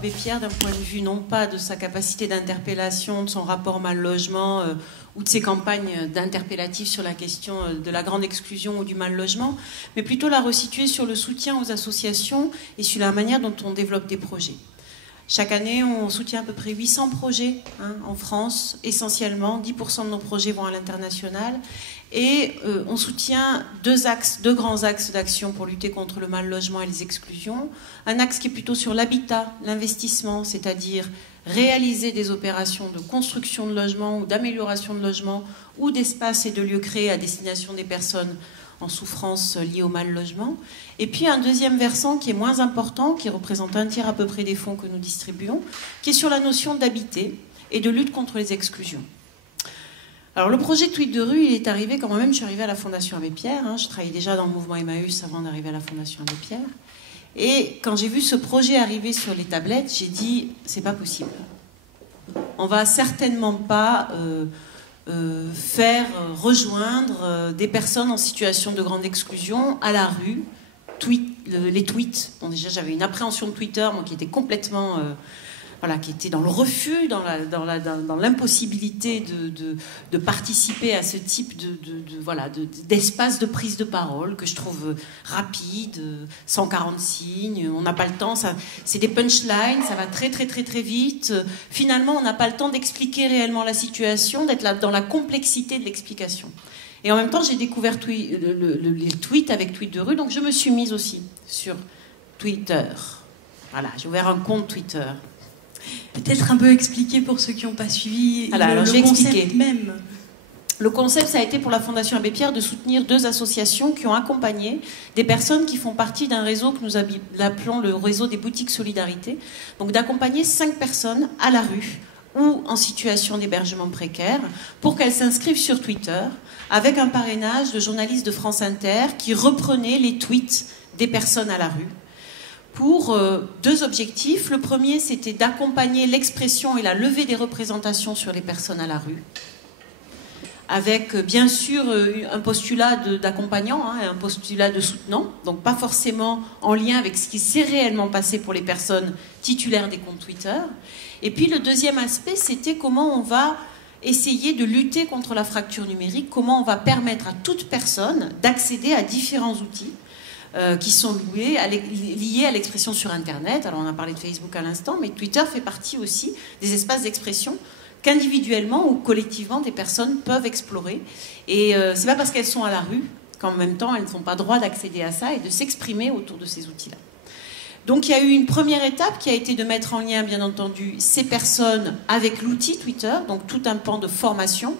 Abbé Pierre d'un point de vue non pas de sa capacité d'interpellation, de son rapport au mal-logement ou de ses campagnes d'interpellatif sur la question de la grande exclusion ou du mal-logement, mais plutôt la resituer sur le soutien aux associations et sur la manière dont on développe des projets. Chaque année, on soutient à peu près 800 projets en France, essentiellement. 10% de nos projets vont à l'international. Et on soutient deux grands axes d'action pour lutter contre le mal-logement et les exclusions. Un axe qui est plutôt sur l'habitat, l'investissement, c'est-à-dire réaliser des opérations de construction de logements ou d'amélioration de logements ou d'espaces et de lieux créés à destination des personnes en souffrance liée au mal-logement. Et puis un deuxième versant qui est moins important, qui représente un tiers à peu près des fonds que nous distribuons, qui est sur la notion d'habiter et de lutte contre les exclusions. Alors le projet Tweet de rue, il est arrivé quand moi-même je suis arrivée à la Fondation Abbé Pierre. Je travaillais déjà dans le mouvement Emmaüs avant d'arriver à la Fondation Abbé Pierre. Et quand j'ai vu ce projet arriver sur les tablettes, j'ai dit c'est pas possible. On va certainement pas faire rejoindre des personnes en situation de grande exclusion à la rue. Les tweets. Bon, déjà j'avais une appréhension de Twitter, moi qui était complètement qui était dans le refus, dans l'impossibilité de participer à ce type d'espace de prise de parole que je trouve rapide, 140 signes, on n'a pas le temps, c'est des punchlines, ça va très très très très vite. Finalement, on n'a pas le temps d'expliquer réellement la situation, d'être là dans la complexité de l'explication. Et en même temps, j'ai découvert les tweets avec Tweet de rue, donc je me suis mise aussi sur Twitter. Voilà, j'ai ouvert un compte Twitter. Peut-être un peu expliquer pour ceux qui n'ont pas suivi le concept même. Le concept, ça a été pour la Fondation Abbé Pierre de soutenir deux associations qui ont accompagné des personnes qui font partie d'un réseau que nous appelons le réseau des boutiques Solidarité. Donc d'accompagner 5 personnes à la rue ou en situation d'hébergement précaire pour qu'elles s'inscrivent sur Twitter avec un parrainage de journalistes de France Inter qui reprenaient les tweets des personnes à la rue. Pour 2 objectifs. Le premier, c'était d'accompagner l'expression et la levée des représentations sur les personnes à la rue, avec bien sûr un postulat d'accompagnant, un postulat de soutenant, donc pas forcément en lien avec ce qui s'est réellement passé pour les personnes titulaires des comptes Twitter. Et puis le deuxième aspect, c'était comment on va essayer de lutter contre la fracture numérique, comment on va permettre à toute personne d'accéder à différents outils qui sont liés à l'expression sur Internet. Alors on a parlé de Facebook à l'instant, mais Twitter fait partie aussi des espaces d'expression qu'individuellement ou collectivement des personnes peuvent explorer. Et c'est pas parce qu'elles sont à la rue qu'en même temps elles n'ont pas droit d'accéder à ça et de s'exprimer autour de ces outils-là. Donc il y a eu une première étape qui a été de mettre en lien, bien entendu, ces personnes avec l'outil Twitter, donc tout un pan de formation.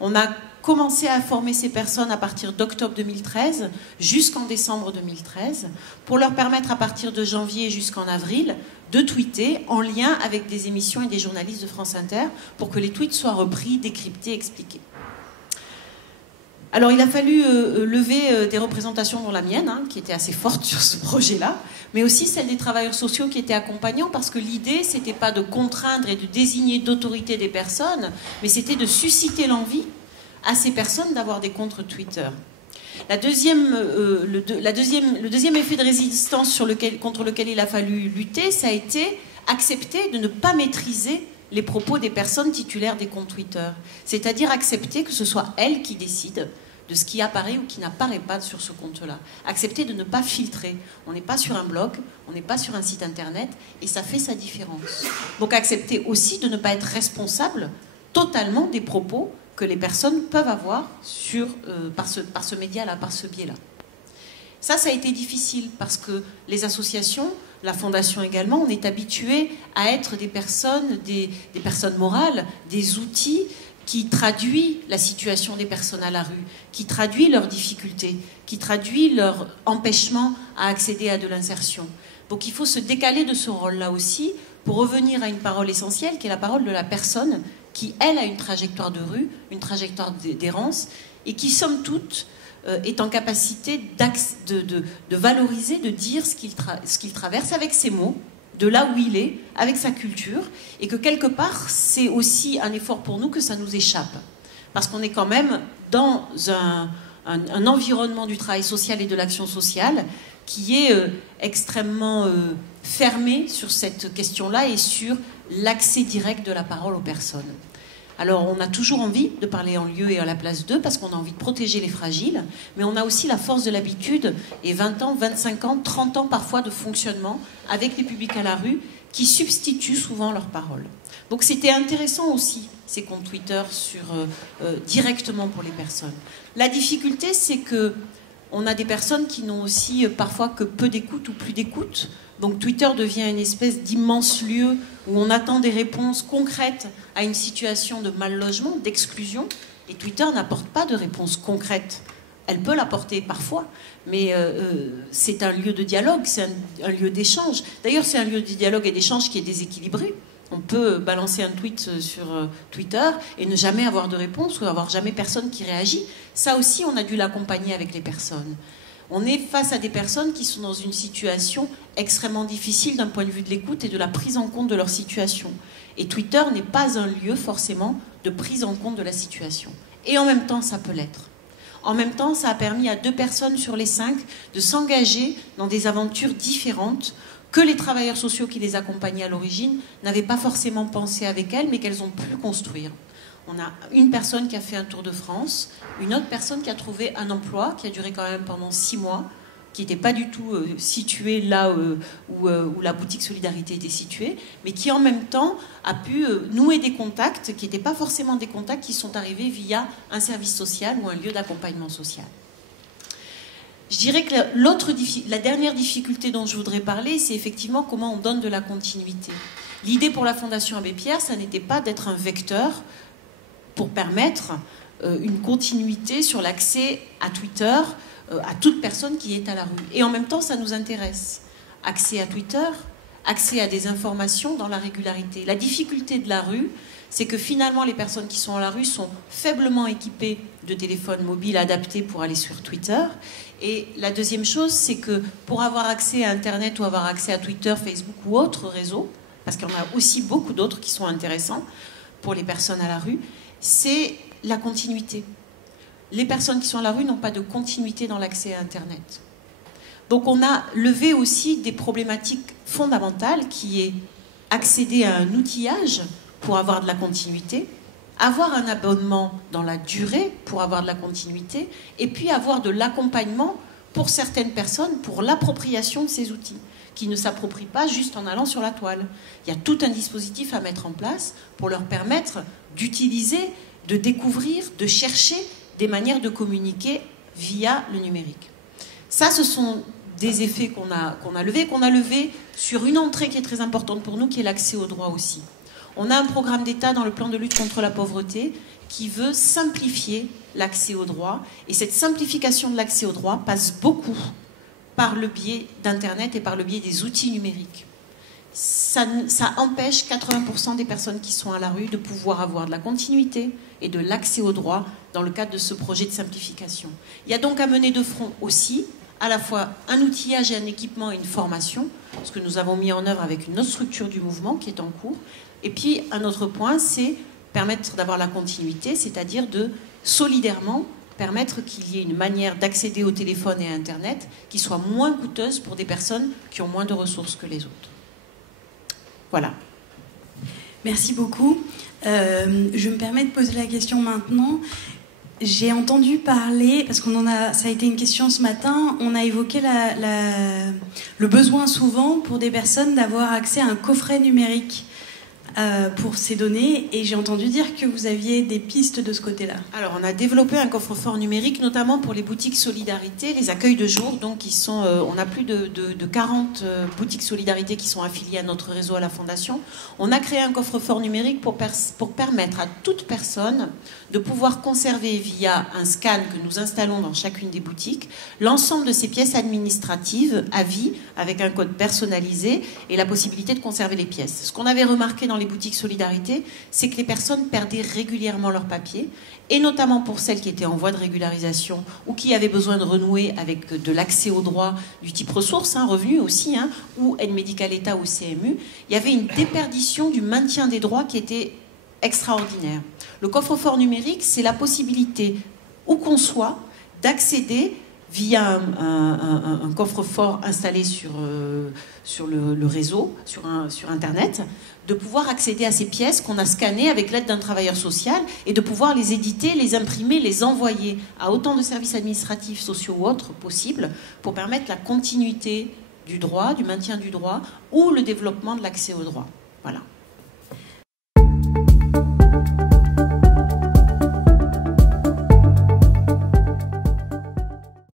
On a commencé à former ces personnes à partir d'octobre 2013 jusqu'en décembre 2013 pour leur permettre à partir de janvier jusqu'en avril de tweeter en lien avec des émissions et des journalistes de France Inter pour que les tweets soient repris, décryptés, expliqués. Alors il a fallu lever des représentations dont la mienne, qui était assez forte sur ce projet-là, mais aussi celle des travailleurs sociaux qui étaient accompagnants, parce que l'idée, c'était pas de contraindre et de désigner d'autorité des personnes, mais c'était de susciter l'envie à ces personnes d'avoir des comptes Twitter. Le deuxième effet de résistance contre lequel il a fallu lutter, ça a été accepter de ne pas maîtriser les propos des personnes titulaires des comptes Twitter. C'est-à-dire accepter que ce soit elles qui décident de ce qui apparaît ou qui n'apparaît pas sur ce compte-là. Accepter de ne pas filtrer. On n'est pas sur un blog, on n'est pas sur un site internet, et ça fait sa différence. Donc accepter aussi de ne pas être responsable totalement des propos que les personnes peuvent avoir par ce média-là, par ce biais-là. Ça a été difficile parce que les associations, la Fondation également, on est habitué à être des personnes morales, des outils qui traduisent la situation des personnes à la rue, qui traduisent leurs difficultés, qui traduisent leur empêchement à accéder à de l'insertion. Donc il faut se décaler de ce rôle-là aussi pour revenir à une parole essentielle qui est la parole de la personne qui, elle, a une trajectoire de rue, une trajectoire d'errance, et qui, somme toute, est en capacité de valoriser, de dire ce qu'il traverse avec ses mots, de là où il est, avec sa culture, et que quelque part, c'est aussi un effort pour nous que ça nous échappe. Parce qu'on est quand même dans un environnement du travail social et de l'action sociale qui est extrêmement fermé sur cette question-là et sur l'accès direct de la parole aux personnes. Alors, on a toujours envie de parler en lieu et à la place d'eux parce qu'on a envie de protéger les fragiles, mais on a aussi la force de l'habitude et 20 ans, 25 ans, 30 ans parfois de fonctionnement avec les publics à la rue qui substituent souvent leurs paroles. Donc, c'était intéressant aussi, ces comptes Twitter directement pour les personnes. La difficulté, c'est que on a des personnes qui n'ont aussi parfois que peu d'écoute ou plus d'écoute. Donc Twitter devient une espèce d'immense lieu où on attend des réponses concrètes à une situation de mal logement, d'exclusion. Et Twitter n'apporte pas de réponse concrète. Elle peut l'apporter parfois, mais c'est un lieu de dialogue, c'est un lieu d'échange. D'ailleurs, c'est un lieu de dialogue et d'échange qui est déséquilibré. On peut balancer un tweet sur Twitter et ne jamais avoir de réponse ou avoir jamais personne qui réagit. Ça aussi, on a dû l'accompagner avec les personnes. On est face à des personnes qui sont dans une situation extrêmement difficile d'un point de vue de l'écoute et de la prise en compte de leur situation. Et Twitter n'est pas un lieu forcément de prise en compte de la situation. Et en même temps, ça peut l'être. En même temps, ça a permis à 2 personnes sur les 5 de s'engager dans des aventures différentes que les travailleurs sociaux qui les accompagnaient à l'origine n'avaient pas forcément pensé avec elles, mais qu'elles ont pu construire. On a une personne qui a fait un tour de France, une autre personne qui a trouvé un emploi, qui a duré quand même pendant 6 mois, qui n'était pas du tout situé là où la boutique Solidarité était située, mais qui en même temps a pu nouer des contacts, qui n'étaient pas forcément des contacts qui sont arrivés via un service social ou un lieu d'accompagnement social. Je dirais que la dernière difficulté dont je voudrais parler, c'est effectivement comment on donne de la continuité. L'idée pour la Fondation Abbé Pierre, ça n'était pas d'être un vecteur pour permettre une continuité sur l'accès à Twitter à toute personne qui est à la rue. Et en même temps, ça nous intéresse. Accès à Twitter, accès à des informations dans la régularité. La difficulté de la rue, c'est que finalement, les personnes qui sont à la rue sont faiblement équipées de téléphones mobiles adaptés pour aller sur Twitter. Et la deuxième chose, c'est que pour avoir accès à Internet ou avoir accès à Twitter, Facebook ou autres réseaux, parce qu'il y en a aussi beaucoup d'autres qui sont intéressants pour les personnes à la rue, c'est la continuité. Les personnes qui sont à la rue n'ont pas de continuité dans l'accès à Internet. Donc on a levé aussi des problématiques fondamentales qui est accéder à un outillage pour avoir de la continuité, avoir un abonnement dans la durée pour avoir de la continuité, et puis avoir de l'accompagnement pour certaines personnes pour l'appropriation de ces outils, qui ne s'approprient pas juste en allant sur la toile. Il y a tout un dispositif à mettre en place pour leur permettre d'utiliser, de découvrir, de chercher des manières de communiquer via le numérique. Ça, ce sont des effets qu'on a levés sur une entrée qui est très importante pour nous, qui est l'accès au droit aussi. On a un programme d'État dans le plan de lutte contre la pauvreté qui veut simplifier l'accès au droit. Et cette simplification de l'accès au droit passe beaucoup par le biais d'Internet et par le biais des outils numériques. Ça empêche 80% des personnes qui sont à la rue de pouvoir avoir de la continuité et de l'accès au droit dans le cadre de ce projet de simplification. Il y a donc à mener de front aussi à la fois un outillage et un équipement et une formation, ce que nous avons mis en œuvre avec une autre structure du mouvement qui est en cours. Et puis un autre point, c'est permettre d'avoir la continuité, c'est-à-dire de solidairement permettre qu'il y ait une manière d'accéder au téléphone et à Internet qui soit moins coûteuse pour des personnes qui ont moins de ressources que les autres. Voilà. Merci beaucoup. Je me permets de poser la question maintenant. J'ai entendu parler, parce ça a été une question ce matin, on a évoqué le besoin souvent pour des personnes d'avoir accès à un coffret numérique pour ces données, et j'ai entendu dire que vous aviez des pistes de ce côté-là. Alors, on a développé un coffre-fort numérique, notamment pour les boutiques Solidarité, les accueils de jour, donc qui sont, on a plus de 40 boutiques Solidarité qui sont affiliées à notre réseau à la Fondation. On a créé un coffre-fort numérique pour permettre à toute personne de pouvoir conserver via un scan que nous installons dans chacune des boutiques l'ensemble de ces pièces administratives à vie, avec un code personnalisé et la possibilité de conserver les pièces. Ce qu'on avait remarqué dans les boutiques Solidarité, c'est que les personnes perdaient régulièrement leurs papiers, et notamment pour celles qui étaient en voie de régularisation ou qui avaient besoin de renouer avec de l'accès aux droits du type ressources, revenus aussi, ou aide médicale État ou CMU, il y avait une déperdition du maintien des droits qui était extraordinaire. Le coffre-fort numérique, c'est la possibilité, où qu'on soit, d'accéder via un coffre-fort installé sur le réseau, sur Internet, de pouvoir accéder à ces pièces qu'on a scannées avec l'aide d'un travailleur social et de pouvoir les éditer, les imprimer, les envoyer à autant de services administratifs, sociaux ou autres possibles pour permettre la continuité du droit, du maintien du droit ou le développement de l'accès au droit.